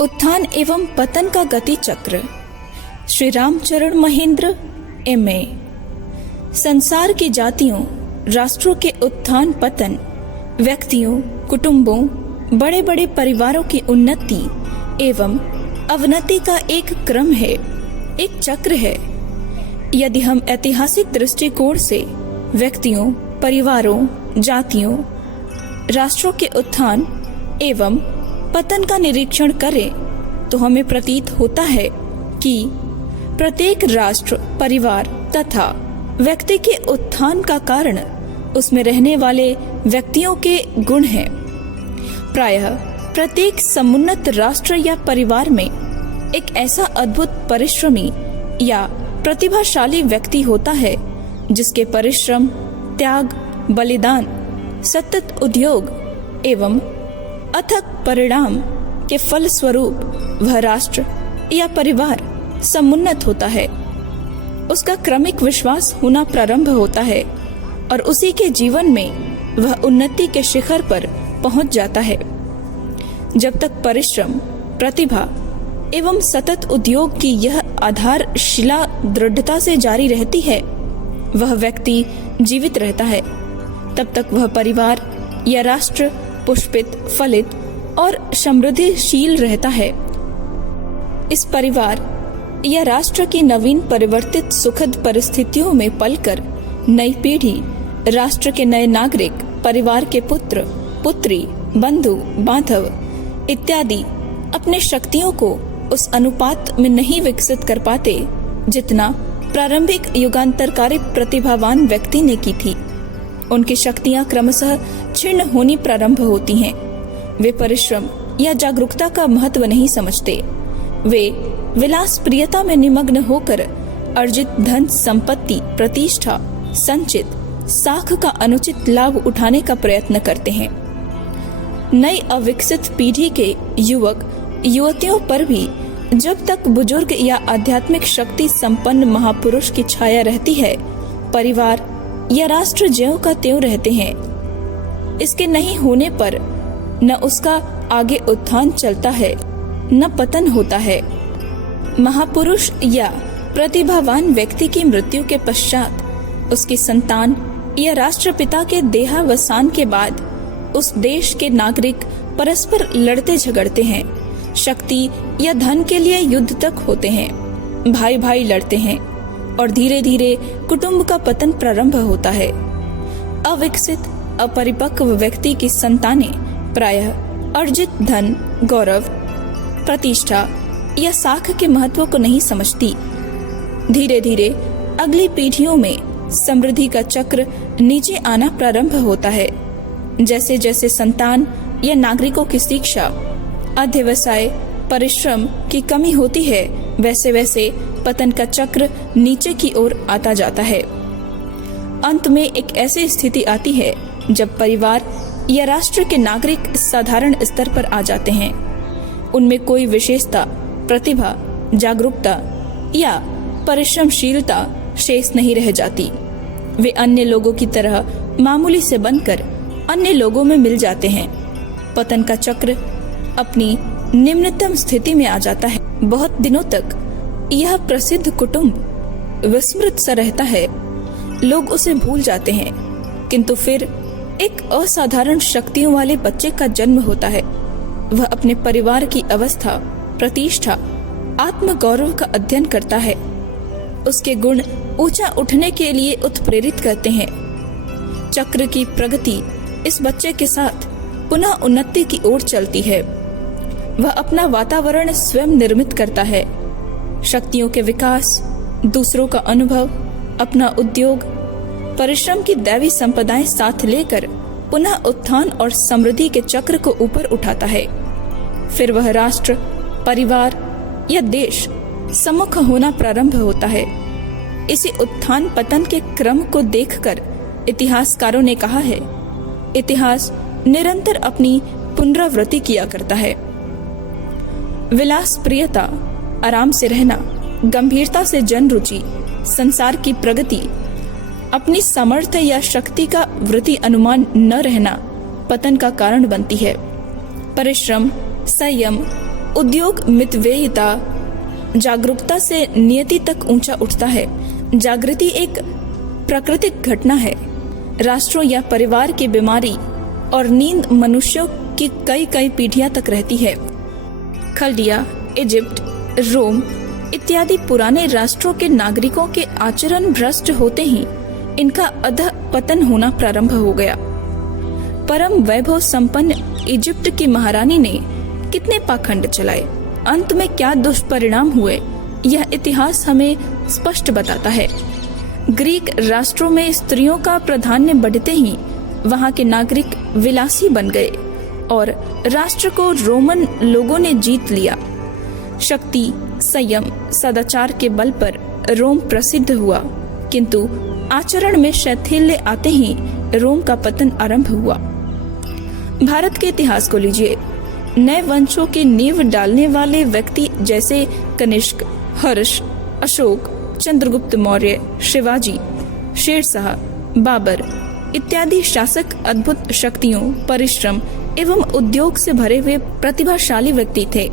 उत्थान एवं पतन का गति चक्र। श्री रामचरण महेंद्र, MA। संसार की जातियों, राष्ट्रों के उत्थान पतन व्यक्तियों, कुटुंबों, बड़े बड़े परिवारों की उन्नति एवं अवनति का एक क्रम है, एक चक्र है। यदि हम ऐतिहासिक दृष्टिकोण से व्यक्तियों, परिवारों, जातियों, राष्ट्रों के उत्थान एवं पतन का निरीक्षण करें तो हमें प्रतीत होता है कि प्रत्येक राष्ट्र, परिवार तथा व्यक्ति के उत्थान का कारण उसमें रहने वाले व्यक्तियों के गुण हैं। प्रायः प्रत्येक समुन्नत राष्ट्र या परिवार में एक ऐसा अद्भुत परिश्रमी या प्रतिभाशाली व्यक्ति होता है जिसके परिश्रम, त्याग, बलिदान, सतत उद्योग एवं अथक परिणाम के फल स्वरूप वह राष्ट्र या परिवार समुन्नत होता है। उसका क्रमिक विश्वास होना प्रारंभ होता है और उसी के जीवन में वह उन्नति के शिखर पर पहुंच जाता है। जब तक परिश्रम, प्रतिभा एवं सतत उद्योग की यह आधारशिला दृढ़ता से जारी रहती है, वह व्यक्ति जीवित रहता है। तब तक वह परिवार या राष्ट्र पुष्पित, फलित और समृद्धिशील रहता है। इस परिवार या राष्ट्र की नवीन परिवर्तित सुखद परिस्थितियों में पलकर नई पीढ़ी, राष्ट्र के नए नागरिक, परिवार के पुत्र, पुत्री, बंधु, बांधव इत्यादि अपने शक्तियों को उस अनुपात में नहीं विकसित कर पाते जितना प्रारंभिक युगांतरकारी प्रतिभावान व्यक्ति ने की थी। उनकी शक्तियां क्रमशः क्षीण होनी प्रारंभ होती हैं। वे परिश्रम या जागरूकता का महत्व नहीं समझते। वे विलास प्रियता में निमग्न होकर अर्जित धन, संपत्ति, प्रतिष्ठा, संचित साख का अनुचित लाभ उठाने का प्रयत्न करते हैं। नई अविकसित पीढ़ी के युवक युवतियों पर भी जब तक बुजुर्ग या आध्यात्मिक शक्ति संपन्न महापुरुष की छाया रहती है, परिवार या राष्ट्र ज्यों का त्यों रहते हैं। इसके नहीं होने पर न उसका आगे उत्थान चलता है न पतन होता है। महापुरुष या प्रतिभावान व्यक्ति की मृत्यु के पश्चात उसकी संतान या राष्ट्रपिता के देहावसान के बाद उस देश के नागरिक परस्पर लड़ते झगड़ते हैं, शक्ति या धन के लिए युद्ध तक होते हैं, भाई भाई लड़ते हैं और धीरे धीरे कुटुंब का पतन प्रारंभ होता है। अविकसित, अपरिपक्व व्यक्ति की संतानें प्रायः अर्जित धन, गौरव, प्रतिष्ठा या साख के महत्व को नहीं समझती। धीरे धीरे अगली पीढ़ियों में समृद्धि का चक्र नीचे आना प्रारंभ होता है। जैसे जैसे संतान या नागरिकों की शिक्षा, अध्यवसाय, परिश्रम की कमी होती है, वैसे वैसे पतन का चक्र नीचे की ओर आता जाता है। अंत में एक ऐसी स्थिति आती है जब परिवार या राष्ट्र के नागरिक साधारण स्तर पर आ जाते हैं। उनमें कोई विशेषता, प्रतिभा, जागरूकता या परिश्रमशीलता शेष नहीं रह जाती। वे अन्य लोगों की तरह मामूली से बनकर अन्य लोगों में मिल जाते हैं। पतन का चक्र अपनी निम्नतम स्थिति में आ जाता है। बहुत दिनों तक यह प्रसिद्ध कुटुंब विस्मृत सा रहता है। लोग उसे भूल जाते हैं, किंतु फिर एक असाधारण शक्तियों वाले बच्चे का जन्म होता है। वह अपने परिवार की अवस्था, प्रतिष्ठा, आत्मगौरव का अध्ययन करता है। उसके गुण ऊंचा उठने के लिए उत्प्रेरित करते हैं। चक्र की प्रगति इस बच्चे के साथ पुनः उन्नति की ओर चलती है। वह अपना वातावरण स्वयं निर्मित करता है। शक्तियों के विकास, दूसरों का अनुभव, अपना उद्योग, परिश्रम की दैवी संपदाएं साथ लेकर पुनः उत्थान और समृद्धि के चक्र को ऊपर उठाता है। फिर वह राष्ट्र, परिवार या देश सम्मुख होना प्रारंभ होता है। इसी उत्थान पतन के क्रम को देखकर इतिहासकारों ने कहा है, इतिहास निरंतर अपनी पुनरावृत्ति किया करता है। विलास प्रियता, आराम से रहना, गंभीरता से जन रुचि, संसार की प्रगति, अपनी सामर्थ्य या शक्ति का वृत्ति अनुमान न रहना पतन का कारण बनती है। परिश्रम, संयम, उद्योग मितव्ययिता जागरूकता से नियति तक ऊंचा उठता है। जागृति एक प्राकृतिक घटना है। राष्ट्रों या परिवार की बीमारी और नींद मनुष्यों की कई कई पीढ़ियां तक रहती है। खल्डिया, इजिप्ट, रोम इत्यादि पुराने राष्ट्रों के नागरिकों के आचरण भ्रष्ट होते ही इनका अधः पतन होना प्रारंभ हो गया। परम वैभव संपन्न इजिप्ट की महारानी ने कितने पाखंड चलाए, अंत में क्या दुष्परिणाम हुए, यह इतिहास हमें स्पष्ट बताता है। ग्रीक राष्ट्रों में स्त्रियों का प्राधान्य बढ़ते ही वहां के नागरिक विलासी बन गए और राष्ट्र को रोमन लोगों ने जीत लिया। शक्ति, संयम, सदाचार के बल पर रोम प्रसिद्ध हुआ, किंतु आचरण में शैथिल्य आते ही रोम का पतन आरंभ हुआ। भारत के इतिहास को लीजिए। नए वंशों की नींव डालने वाले व्यक्ति जैसे कनिष्क, हर्ष, अशोक, चंद्रगुप्त मौर्य, शिवाजी, शेरशाह, बाबर इत्यादि शासक अद्भुत शक्तियों, परिश्रम एवं उद्योग से भरे हुए प्रतिभाशाली व्यक्ति थे।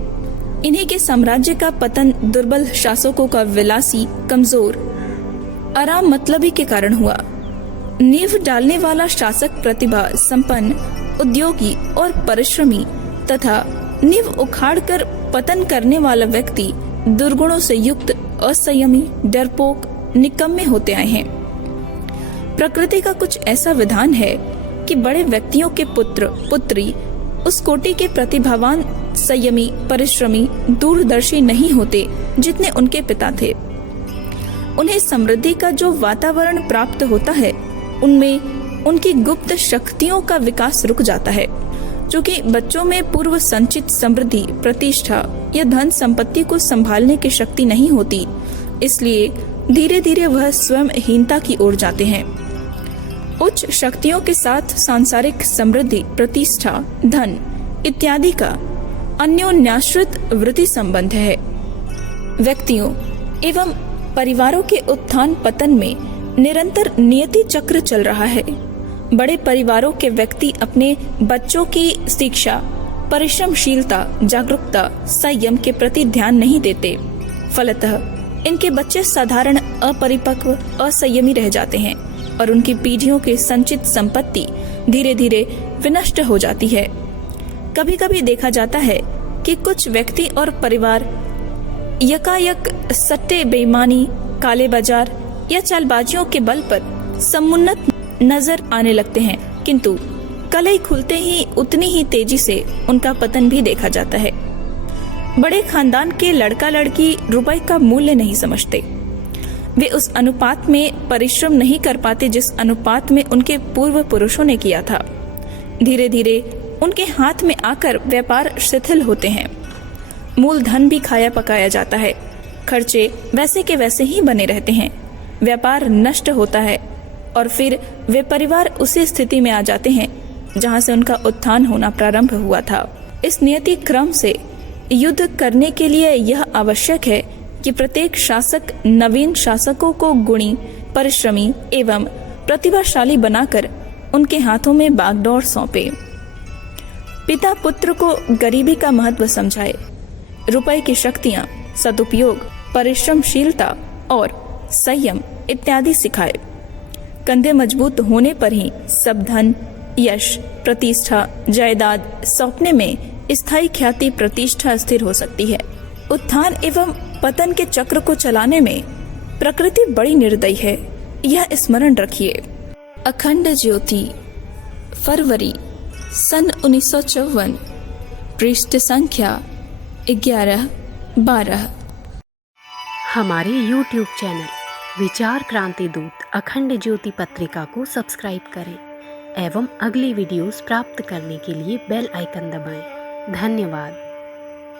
इन्हीं के साम्राज्य का पतन दुर्बल शासकों का विलासी, कमजोर, आराम मतलबी के कारण हुआ। नींव डालने वाला शासक प्रतिभा संपन्न, उद्योगी और परिश्रमी तथा नींव उखाड़कर पतन करने वाला व्यक्ति दुर्गुणों से युक्त, असंयमी, डरपोक, निकम्मे होते आए हैं। प्रकृति का कुछ ऐसा विधान है कि बड़े व्यक्तियों के पुत्र पुत्री उस कोटि के प्रतिभावान, संयमी, परिश्रमी, दूरदर्शी नहीं होते जितने उनके पिता थे। उन्हें समृद्धि का जो वातावरण प्राप्त होता है उनमें उनकी गुप्त शक्तियों का विकास रुक जाता है। क्योंकि बच्चों में पूर्व संचित समृद्धि, प्रतिष्ठा या धन संपत्ति को संभालने की शक्ति नहीं होती, इसलिए धीरे धीरे वह स्वयं हीनता की ओर जाते हैं। उच्च शक्तियों के साथ सांसारिक समृद्धि, प्रतिष्ठा, धन इत्यादि का अन्योन्याश्रित वृत्ति संबंध है। व्यक्तियों एवं परिवारों के उत्थान पतन में निरंतर नियति चक्र चल रहा है। बड़े परिवारों के व्यक्ति अपने बच्चों की शिक्षा, परिश्रमशीलता, जागरूकता, संयम के प्रति ध्यान नहीं देते। फलतः इनके बच्चे साधारण, अपरिपक्व, असंयमी रह जाते हैं और उनकी पीढ़ियों की संचित संपत्ति धीरे धीरे विनष्ट हो जाती है। कभी कभी देखा जाता है कि कुछ व्यक्ति और परिवार यकायक सट्टे, बेईमानी, काले बाजार या चालबाजियों के बल पर समुन्नत नजर आने लगते हैं, किंतु कलई खुलते ही उतनी ही तेजी से उनका पतन भी देखा जाता है। बड़े खानदान के लड़का लड़की रुपए का मूल्य नहीं समझते। वे उस अनुपात में परिश्रम नहीं कर पाते जिस अनुपात में उनके पूर्व पुरुषों ने किया था। धीरे धीरे उनके हाथ में आकर व्यापार शिथिल होते हैं। मूलधन भी खाया पकाया जाता है, खर्चे वैसे के वैसे ही बने रहते हैं, व्यापार नष्ट होता है और फिर वे परिवार उसी स्थिति में आ जाते हैं जहां से उनका उत्थान होना प्रारंभ हुआ था। इस नियति क्रम से युद्ध करने के लिए यह आवश्यक है कि प्रत्येक शासक नवीन शासकों को गुणी, परिश्रमी एवं प्रतिभाशाली बनाकर उनके हाथों में बागडोर सौंपे। पिता पुत्र को गरीबी का महत्व समझाए, रुपए की शक्तियां, सदुपयोग, परिश्रमशीलता और संयम इत्यादि सिखाए। कंधे मजबूत होने पर ही सब धन, यश, प्रतिष्ठा, जायदाद सौंपने में स्थायी ख्याति, प्रतिष्ठा स्थिर हो सकती है। उत्थान एवं पतन के चक्र को चलाने में प्रकृति बड़ी निर्दयी है, यह स्मरण रखिए। अखंड ज्योति, फरवरी सन 1954, पृष्ठ संख्या 11-12। हमारे YouTube चैनल विचार क्रांति दूत अखंड ज्योति पत्रिका को सब्सक्राइब करें एवं अगली वीडियोस प्राप्त करने के लिए बेल आइकन दबाएं। धन्यवाद।